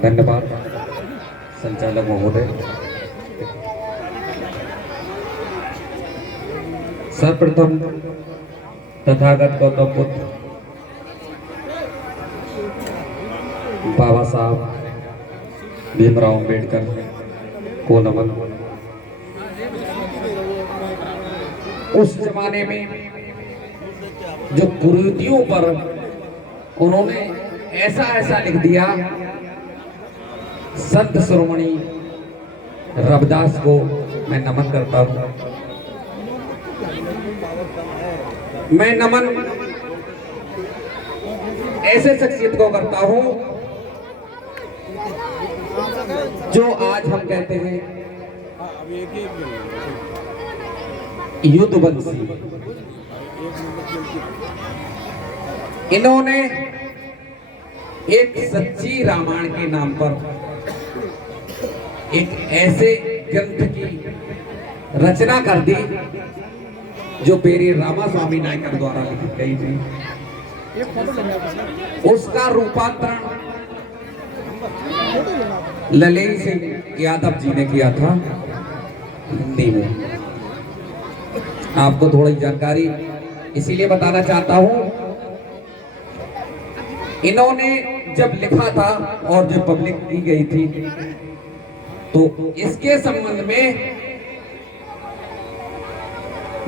धन्यवाद संचालक महोदय। सर्वप्रथम तथागत गौतम बुद्ध बाबा साहब भीमराव अंबेडकर को नमन। उस जमाने में जो कुरीतियों पर उन्होंने ऐसा ऐसा लिख दिया, संत शिरोमणि रविदास को मैं नमन करता हूं। मैं नमन ऐसे शख्सियत को करता हूं जो आज हम कहते हैं युद्धवंशी। इन्होंने एक सच्ची रामायण के नाम पर एक ऐसे ग्रंथ की रचना कर दी जो पेरी रामास्वामी नायकर द्वारा लिखी गई थी। उसका रूपांतरण ललेन सिंह यादव जी ने किया था हिंदी में। आपको थोड़ी जानकारी इसीलिए बताना चाहता हूं, इन्होंने जब लिखा था और जब पब्लिक की गई थी तो इसके संबंध में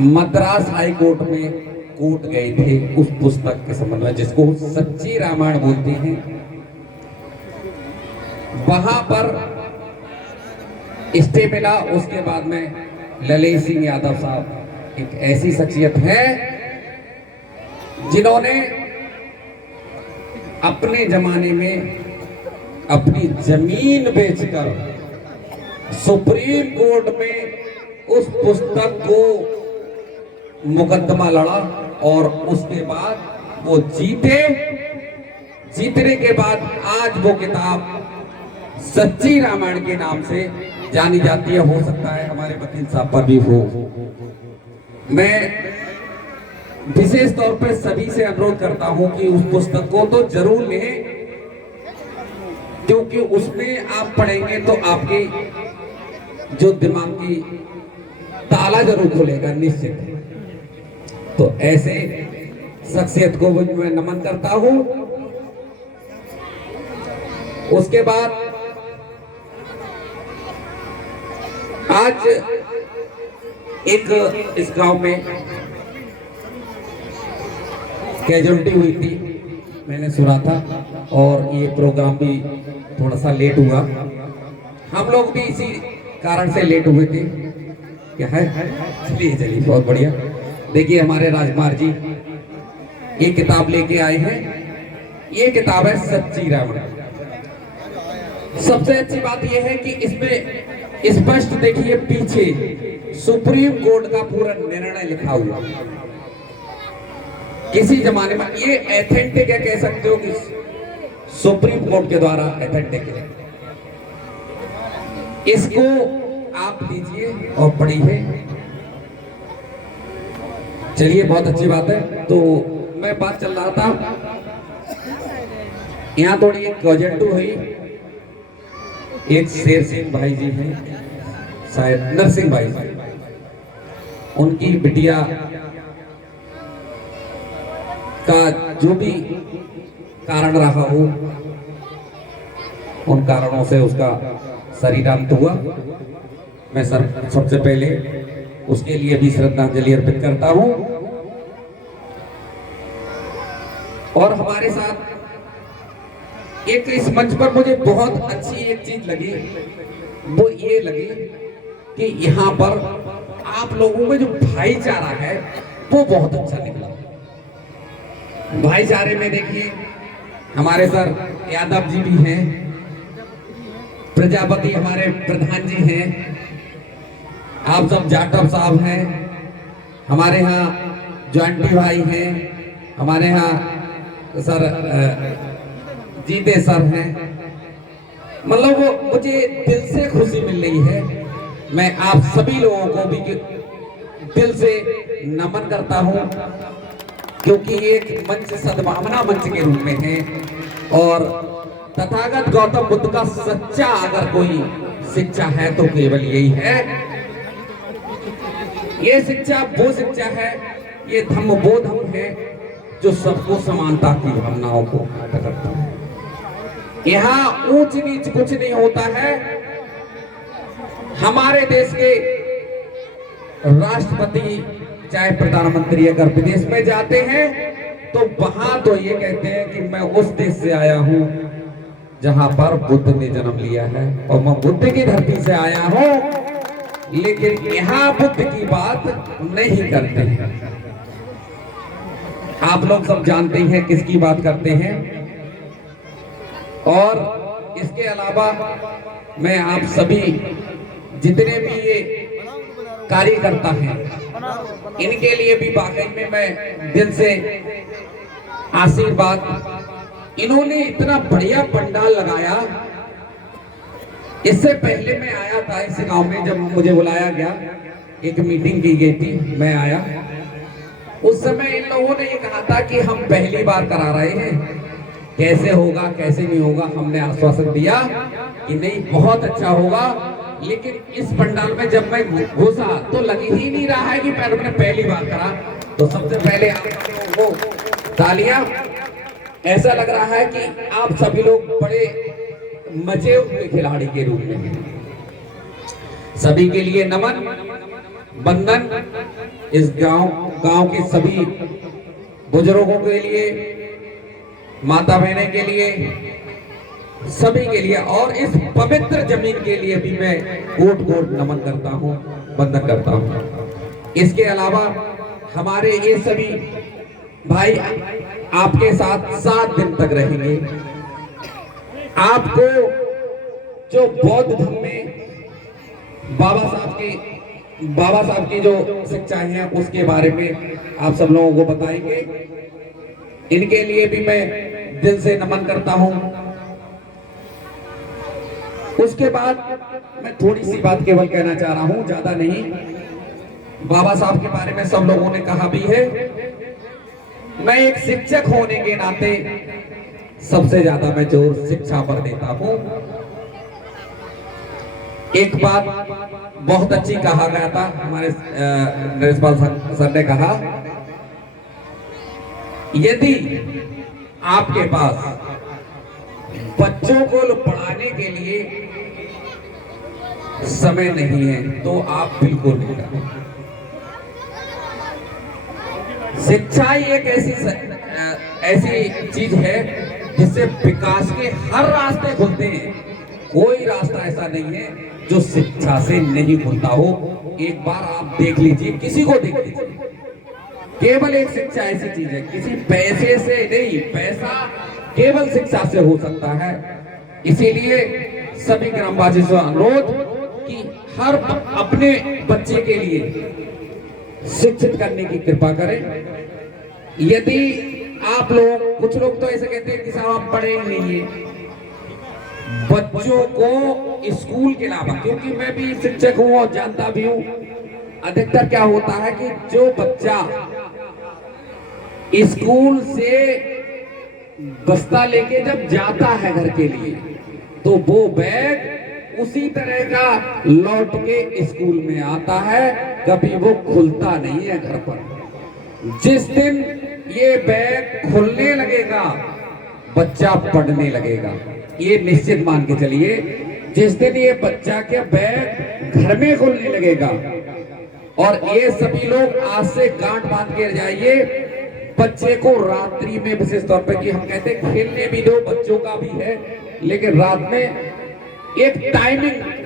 मद्रास हाई कोर्ट में कोर्ट गए थे उस पुस्तक के संबंध में, जिसको सच्ची रामायण बोलते हैं। वहां पर स्टे मिला। उसके बाद में ललेन सिंह यादव साहब एक ऐसी शख्सियत है जिन्होंने अपने जमाने में अपनी जमीन बेचकर सुप्रीम कोर्ट में उस पुस्तक को मुकदमा लड़ा और उसके बाद वो जीते। जीतने के बाद आज वो किताब सच्ची रामायण के नाम से जानी जाती है। हो सकता है हमारे वकील साहब पर भी हो। मैं विशेष तौर पर सभी से अनुरोध करता हूं कि उस पुस्तक को तो जरूर लें, क्योंकि उसमें आप पढ़ेंगे तो आपकी जो दिमाग की ताला जरूर खुलेगा निश्चित। तो ऐसे शख्सियत को मैं नमन करता हूं। उसके बाद आज एक इस गांव में कैजुअलिटी हुई थी, मैंने सुना था, और ये प्रोग्राम भी थोड़ा सा लेट हुआ। हम लोग भी इसी कारण से लेट हुए थे। क्या है? चलिए चलिए, बहुत बढ़िया। देखिए हमारे राजकुमार जी ये किताब लेके आए हैं। ये किताब है सच्ची रामायण। सबसे अच्छी बात यह है कि इसमें स्पष्ट देखिए पीछे सुप्रीम कोर्ट का पूरा निर्णय लिखा हुआ। किसी जमाने में ये एथेंटिक है, कह सकते हो कि सुप्रीम कोर्ट के द्वारा एथेंटिक है। इसको आप लीजिए और पढ़िए। चलिए, बहुत अच्छी बात है। तो मैं बात चल रहा था, यहाँ थोड़ी एक प्रोजेक्ट हुई। एक शेर सिंह भाई जी हैं, शायद नरसिंह भाई, उनकी बिटिया का जो भी कारण रहा हो, उन कारणों से उसका शरीरांत हुआ। मैं सबसे पहले उसके लिए भी श्रद्धांजलि अर्पित करता हूं। और हमारे साथ एक इस मंच पर मुझे बहुत अच्छी एक चीज लगी, वो ये लगी कि यहाँ पर आप लोगों में जो भाईचारा है वो बहुत अच्छा निकला। भाईचारे में देखिए हमारे सर यादव जी भी हैं, प्रजापति हमारे प्रधान जी हैं, आप सब जाटव साहब हैं, हमारे यहाँ जॉन्टी भाई हैं, हमारे यहाँ सर जीते सर हैं। मतलब वो मुझे दिल से खुशी मिल रही है। मैं आप सभी लोगों को भी दिल से नमन करता हूं, क्योंकि एक मंच सद्भावना मंच के रूप में है और तथागत गौतम बुद्ध का सच्चा अगर कोई शिक्षा है तो केवल यही है। ये शिक्षा वो शिक्षा है, ये धम्म वो धम्म है जो सबको समानता की भावनाओं को करता है। यहाँ ऊंच नीच कुछ नहीं होता है। हमारे देश के राष्ट्रपति चाहे प्रधानमंत्री अगर विदेश में जाते हैं तो वहां तो ये कहते हैं कि मैं उस देश से आया हूं जहां पर बुद्ध ने जन्म लिया है और मैं बुद्ध की धरती से आया हूं, लेकिन यहाँ बुद्ध की बात नहीं करते हैं। आप लोग सब जानते हैं किसकी बात करते हैं। और इसके अलावा मैं आप सभी जितने भी ये कार्यकर्ता हैं इनके लिए भी वाकई में मैं दिल से आशीर्वाद। इन्होंने इतना बढ़िया पंडाल लगाया। इससे पहले मैं आया था इस गांव में, जब मुझे बुलाया गया, एक मीटिंग की गई थी, मैं आया। उस समय इन लोगों ने ये कहा था कि हम पहली बार करा रहे हैं, कैसे होगा कैसे नहीं होगा। हमने आश्वासन दिया कि नहीं बहुत अच्छा होगा, लेकिन इस पंडाल में जब मैं घुसा तो लग ही नहीं रहा है कि मैंने पहली बार करा। तो सबसे पहले आप लोगों को तालियां। ऐसा लग रहा है कि आप सभी लोग बड़े मजे हुए खिलाड़ी के रूप में हैं। सभी के लिए नमन वंदन। इस गांव के सभी बुजुर्गों के लिए, माता बहने के लिए, सभी के लिए और इस पवित्र जमीन के लिए भी मैं कोट कोट नमन करता हूं, वंदन करता हूं। इसके अलावा हमारे ये सभी भाई आपके साथ 7 दिन तक रहेंगे। आपको जो बौद्ध धर्म में बाबा साहब की जो शिक्षाएं हैं उसके बारे में आप सब लोगों को बताएंगे। इनके लिए भी मैं दिल से नमन करता हूं। उसके बाद मैं थोड़ी सी बात केवल कहना चाह रहा हूं, ज्यादा नहीं। बाबा साहब के बारे में सब लोगों ने कहा भी है। मैं एक शिक्षक होने के नाते सबसे ज्यादा मैं जोर शिक्षा पर देता हूं। एक बात बहुत अच्छी कहा गया था, हमारे नरेशपाल सर ने कहा, यदि आपके पास बच्चों को पढ़ाने के लिए समय नहीं है तो आप बिल्कुल नहीं करें। शिक्षा ही एक ऐसी चीज है जिससे विकास के हर रास्ते खुलते हैं। कोई रास्ता ऐसा नहीं है जो शिक्षा से नहीं खुलता हो। एक बार आप देख लीजिए, किसी को देख लीजिए, केवल एक शिक्षा ऐसी चीज है, किसी पैसे से नहीं, पैसा केवल शिक्षा से हो सकता है। इसीलिए सभी ग्रामवासी से अनुरोध कि हर अपने बच्चे के लिए शिक्षित करने की कृपा करें। यदि आप लोग, कुछ लोग तो ऐसे कहते हैं कि साहब आप पढ़े ही नहीं है, बच्चों को स्कूल के अलावा, क्योंकि मैं भी शिक्षक हूं और जानता भी हूं, अधिकतर क्या होता है कि जो बच्चा स्कूल से बस्ता लेके जब जाता है घर के लिए तो वो बैग उसी तरह का लौट के स्कूल में आता है, कभी वो खुलता नहीं है घर पर। जिस दिन ये बैग खुलने लगेगा बच्चा पढ़ने लगेगा, ये निश्चित मान के चलिए। जिस दिन ये बच्चा के बैग घर में खुलने लगेगा, और ये सभी लोग आज से गांठ बांध के जाइए, बच्चे को रात्रि में विशेष तौर पे, कि हम कहते हैं खेलने भी दो, बच्चों का भी है, लेकिन रात में एक टाइमिंग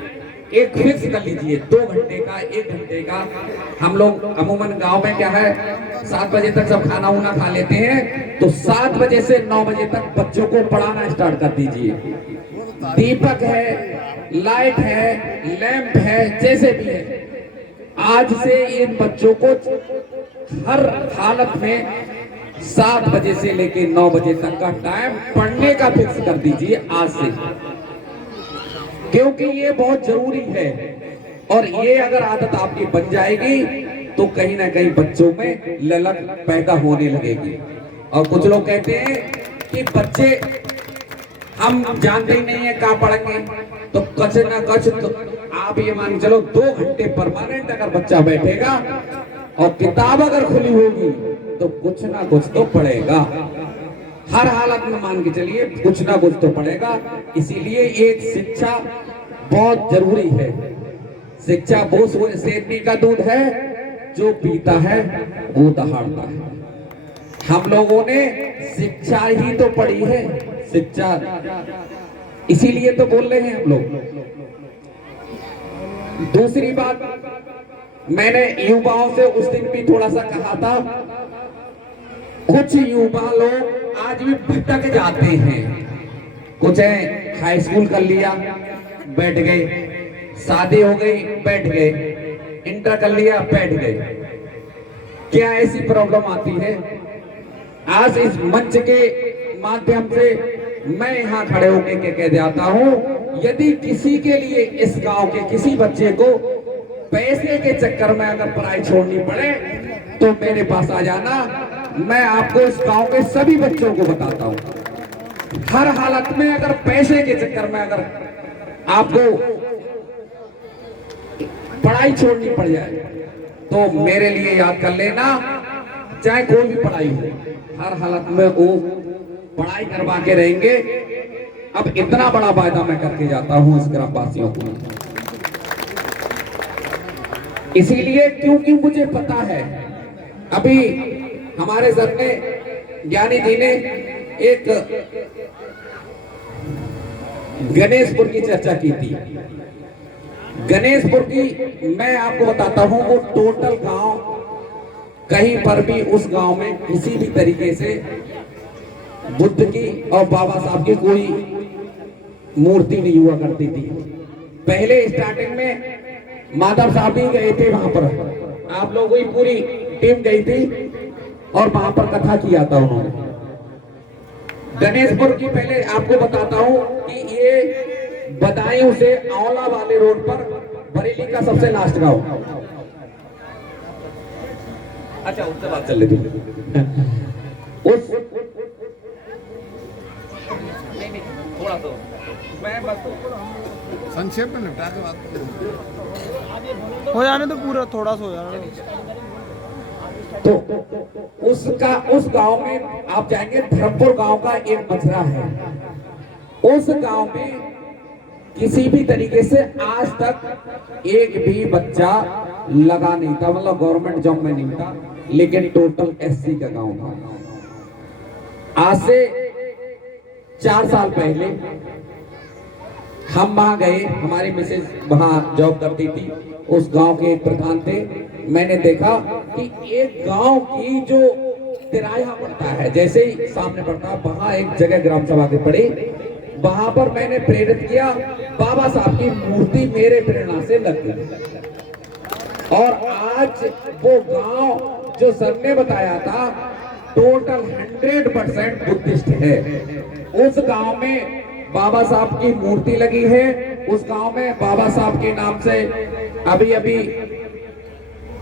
एक फिक्स कर लीजिए, 2 घंटे का, 1 घंटे का। हम लोग अमूमन गांव में क्या है, 7 बजे तक सब खाना उना खा लेते हैं, तो 7 बजे से 9 बजे तक बच्चों को पढ़ाना स्टार्ट कर दीजिए। दीपक है, लाइट है, लैंप है, जैसे भी है, आज से इन बच्चों को हर हालत में 7 बजे से लेकर 9 बजे तक का टाइम पढ़ने का फिक्स कर दीजिए आज से, क्योंकि ये बहुत जरूरी है। और ये अगर आदत आपकी बन जाएगी तो कहीं ना कहीं बच्चों में ललक पैदा होने लगेगी। और कुछ लोग कहते हैं कि बच्चे हम जानते ही नहीं है कहाँ पढ़ेंगे, तो कुछ ना कुछ तो आप ये मान चलो 2 घंटे परमानेंट अगर बच्चा बैठेगा और किताब अगर खुली होगी तो कुछ ना कुछ तो पढ़ेगा। हर हालत में मान के चलिए कुछ ना कुछ तो पढ़ेगा। इसीलिए एक शिक्षा बहुत जरूरी है। शिक्षा वो शेरनी का दूध है, जो पीता है वो दहाड़ता है। हम लोगों ने शिक्षा ही तो पढ़ी है, शिक्षा, इसीलिए तो बोल रहे हैं हम लोग। दूसरी बात, मैंने युवाओं से उस दिन भी थोड़ा सा कहा था, कुछ युवा लोग आज भी भटक जाते हैं। कुछ है हाई स्कूल कर लिया बैठ गए, शादी हो गई बैठ गए, इंटर कर लिया बैठ गए। क्या ऐसी प्रॉब्लम आती है? आज इस मंच के माध्यम से मैं यहाँ खड़े होकर के कह जाता हूँ, यदि किसी के लिए इस गांव के किसी बच्चे को पैसे के चक्कर में अगर पढ़ाई छोड़नी पड़े तो मेरे पास आ जाना। मैं आपको इस गांव के सभी बच्चों को बताता हूँ, हर हालत में अगर पैसे के चक्कर में अगर आपको पढ़ाई छोड़नी पड़ जाए तो मेरे लिए याद कर लेना, चाहे कोई भी पढ़ाई हो, हर हालत में वो पढ़ाई करवा के रहेंगे। अब इतना बड़ा वायदा मैं करके जाता हूं इस ग्रामवासियों को, इसीलिए क्योंकि मुझे पता है। अभी हमारे सर ने, ज्ञानी जी ने एक गणेशपुर की चर्चा की थी। गणेशपुर की मैं आपको बताता हूं, वो टोटल गांव, कहीं पर भी उस गांव में किसी भी तरीके से बुद्ध की और बाबा साहब की कोई मूर्ति नहीं हुआ करती थी। पहले स्टार्टिंग में माधव साहब भी गए थे वहां पर, आप लोगों की पूरी टीम गई थी और वहां पर कथा किया था उन्होंने। गणेशपुर की पहले आपको बताता हूं कि ये बदायूं से औला वाले रोड पर बरेली का सबसे लास्ट गांव। अच्छा, उससे बात चल रही थी। उस नहीं थोड़ा सा मैं बस संक्षेप में निपटा के बात हो जाने तो पूरा थोड़ा सा हो जाना। तो उस गांव में आप जाएंगे, धर्मपुर गांव का एक मजरा है। उस गांव में किसी भी तरीके से आज तक एक भी बच्चा लगा नहीं था, मतलब गवर्नमेंट जॉब में नहीं था, लेकिन टोटल एससी का गांव था। आज से 4 साल पहले हम वहां गए, हमारी मिसेज वहां जॉब करती थी, उस गांव के एक प्रधान थे। मैंने देखा कि एक गांव की जो तिराया पड़ता है, जैसे ही सामने पड़ता है, वहां एक जगह ग्राम सभा के पड़ी, वहां पर मैंने प्रेरित किया, बाबा साहब की मूर्ति मेरे प्रेरणा से लग गई। और आज वो गांव जो सर ने बताया था टोटल 100% बुद्धिस्ट है। उस गांव में बाबा साहब की मूर्ति लगी है। उस गांव में बाबा साहब के नाम से अभी अभी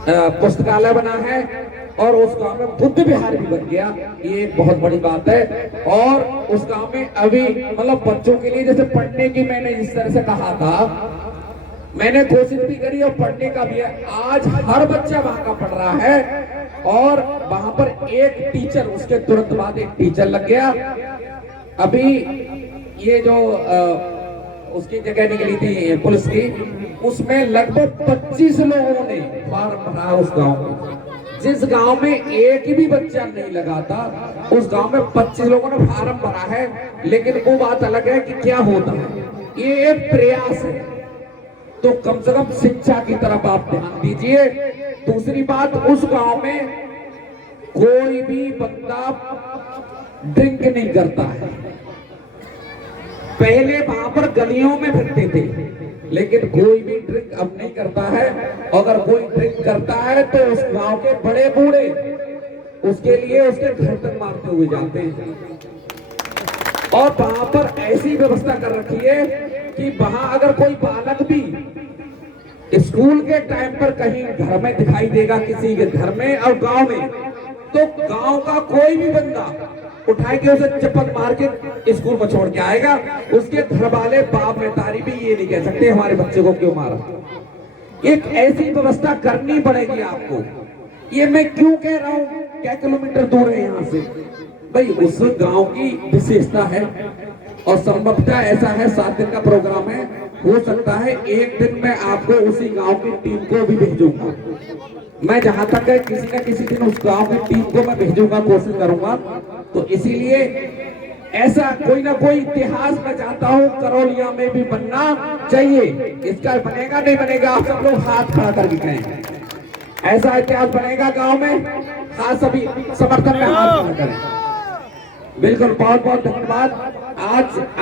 पुस्तकालय बना है और उस गांव में बुद्ध विहार भी बन गया। ये एक बहुत बड़ी बात है। और उस गांव में अभी मतलब बच्चों के लिए जैसे पढ़ने की मैंने जिस तरह से कहा था, मैंने कोशिश भी करी और पढ़ने का भी है। आज हर बच्चा वहां का पढ़ रहा है और वहां पर एक टीचर, उसके तुरंत बाद एक टीचर लग गया। अभी ये जो उसकी जगह निकली थी पुलिस की, उसमें लगभग 25 लोगों ने फॉर्म भरा उस गांव में। जिस गांव में एक भी बच्चा नहीं लगा था, उस गांव में 25 लोगों ने फॉर्म भरा है। लेकिन वो बात अलग है कि क्या होता है, ये एक प्रयास है। तो कम से कम शिक्षा की तरफ आप ध्यान दीजिए। दूसरी बात, उस गांव में कोई भी बंदा ड्रिंक नहीं करता है। पहले वहां पर गलियों में फिरते थे, लेकिन कोई भी ड्रिंक अब नहीं करता है। अगर कोई ड्रिंक करता है तो उस गांव के बड़े बूढ़े उसके लिए उसके घर तक मारते हुए जाते हैं। और वहां पर ऐसी व्यवस्था कर रखी है कि वहां अगर कोई बालक भी स्कूल के टाइम पर कहीं घर में दिखाई देगा, किसी के घर में और गांव में, तो गांव का कोई भी बंदा उठाए के उसे चप्पल मार के स्कूल में छोड़ के आएगा। उसके घर वाले बाप में तारी भी ये नहीं कह सकते हमारे बच्चे को क्यों मारा। एक ऐसी व्यवस्था करनी पड़ेगी आपको। ये मैं क्यों कह रहा हूँ, क्या किलोमीटर दूर है यहाँ से, भाई उस गांव की विशेषता है और संभवतः ऐसा है 7 दिन का प्रोग्राम है, हो सकता है एक दिन में आपको उसी गांव की टीम को भी भेजूंगा। मैं जहां तक है किसी न किसी दिन उस गांव की टीम को मैं भेजूंगा, कोशिश करूंगा। तो इसीलिए ऐसा कोई ना कोई इतिहास मैं चाहता हूं करौलिया में भी बनना चाहिए। इसका बनेगा नहीं बनेगा, आप सब लोग हाथ खड़ा करके कहें ऐसा इतिहास बनेगा गांव में, खास सभी समर्थन में हाथ खड़ा करें। बिल्कुल, बहुत बहुत धन्यवाद।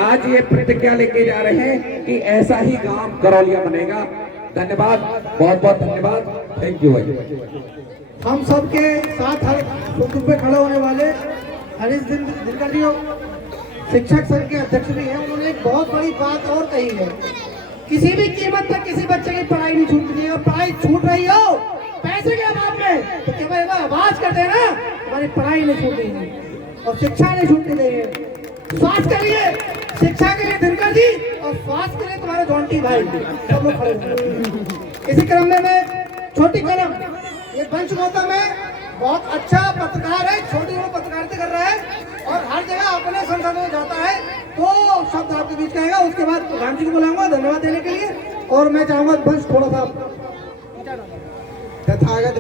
आज ये प्रतिज्ञा लेके जा रहे हैं कि ऐसा ही गांव करौलिया बनेगा। धन्यवाद, बहुत बहुत धन्यवाद, थैंक यू भाई। हम सबके साथ हर सुख पे खड़े होने वाले हरीश दिनकर जी शिक्षक संघ के अध्यक्ष भी हैं। उन्होंने एक बहुत बड़ी बात और कही है, किसी भी कीमत पर किसी बच्चे की पढ़ाई नहीं छूटनी है। पढ़ाई छूट रही हो पैसे के अभाव में तो केवल आवाज कर देना, हमारी पढ़ाई नहीं छूटनी है और शिक्षा नहीं छूटनी चाहिए। स्वास्थ्य के लिए, शिक्षा के लिए दिनकर जी और स्वास्थ्य के लिए तुम्हारे जॉन्टी भाई सब लोग खड़े हैं। इसी क्रम में मैं छोटी कलम ये पंच गौतम है, बहुत अच्छा पत्रकार है, छोटी उम्र पत्रकारिता कर रहा है और हर जगह अपने संसद में जाता है। तो शब्द आपके बीच कहेगा, उसके बाद प्रधान जी को बुलाऊंगा धन्यवाद देने के लिए। और मैं चाहूंगा वंश थोड़ा सा तथागत